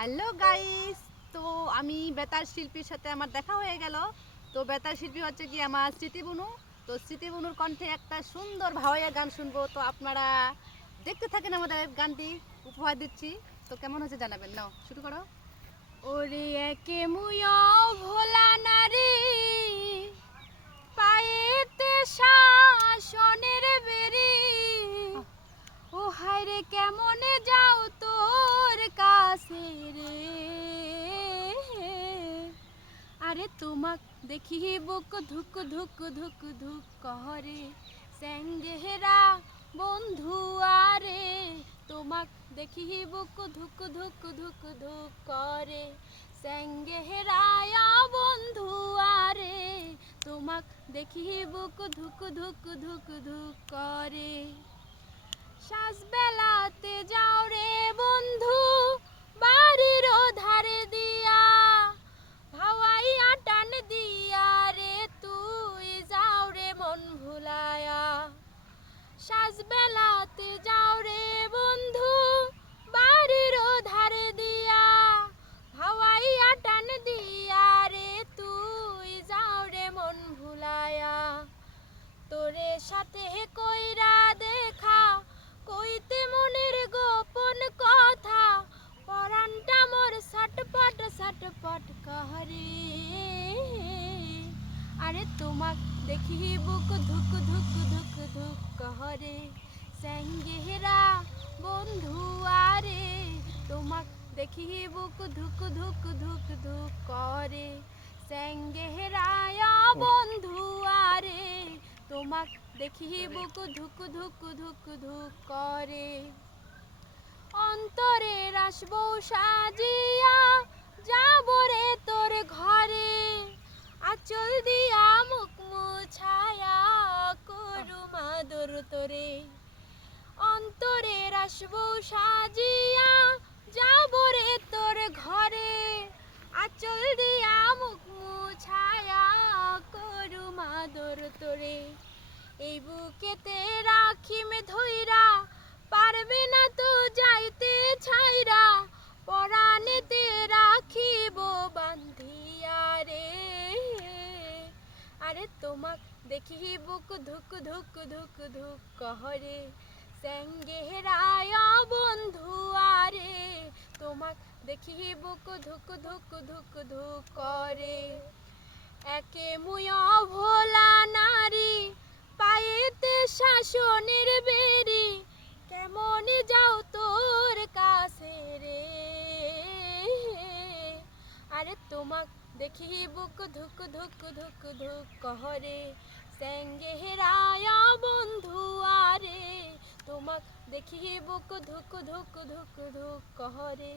Hello guys. তো আমি বেতার শিল্পীর সাথে আমার দেখা হয়ে গেল। তো বেতার শিল্পী হচ্ছে কি আমার স্মৃতি বুনু। তো স্মৃতি বুনুর কণ্ঠে একটা সুন্দর ভাওয়াইয়া গান শুনবো। তো আপনারা দেখতে থাকেন, আমাদের গানটি উপহার দিচ্ছি। তো কেমন হচ্ছে জানাবেন। নাও শুরু করো। ওরে একে মুয় ভোলা নারী পায়েতে শাসনের বেরি, ও হায় রে কেমনে যাও তোর কাছে রে, আরে তোমাক দেখি বুক ধুক ধুক ধুক ধুক করে স্যাঙ্গেরা বন্ধু, আরে তোমাক দেখি বুক ধুক ধুক ধুক ধুক করে স্যাঙ্গেরায়া বন্ধু, আরে তোমাক দেখি বুক ধুক ধুক ধুক ধুক করে। সাজবেলাতে যাও রে বন্ধু বাড়ির ধারে দিয়া, ভাওয়াইয়া টান দিয়া রে তুই যাও রে মন ভুলায়া। সাজবেলাতে যাও রে বন্ধু বাড়ির ধারে দিয়া, ভাওয়াইয়া টান দিয়া রে তুই যাও রে মন ভুলায়া। তোরে সাথে কইরা দেখা কইতে মনের গোপন কথা, পরানটা মোর ছটপট ছটপট করে, আরে তোমাক দেখি বুক ধুক ধুক ধুক ধুক করে স্যাঙ্গেরা বন্ধু, আরে তোমাক দেখি বুক ধুক ধুক ধুক ধুক করে স্যাঙ্গেরায়া বন্ধু, আরে তোমাক দেখি বুক ধুক ধুক ধুক ধুক করে। অন্তরে আসবো সাজিয়া যাব রে তোর ঘরে, আঁচল দিয়া মুখ মুছায়া করু মাদর তোরে। অন্তরে আসবো সাজিয়া যাব রে তোর ঘরে, আঁচল দিয়া মুখ মুছায়া করু মাদর তোরে। এই বুকেতে রাখিমে ধইরা পারবে না তো যাইতে ছাইরা, পরানেতে রাখিব বান্ধিয়া রে, আরে তোমাক দেখি বুক ধুক ধুক ধুক ধুক করে স্যাঙ্গেরায়া বন্ধু, আরে তোমাক দেখি বুক ধুক ধুক ধুক ধুক করে। একে মুয় ভোলা নারী পায়েতে শাসনের বেরি, কেমন যাও তোর কাছে রে, আরে তোমাক দেখি বুক ধুক ধুক ধুক ধুক করে স্যাঙ্গেরায়া বন্ধু, আরে তোমাক দেখি বুক ধুক ধুক ধুক ধুক করে।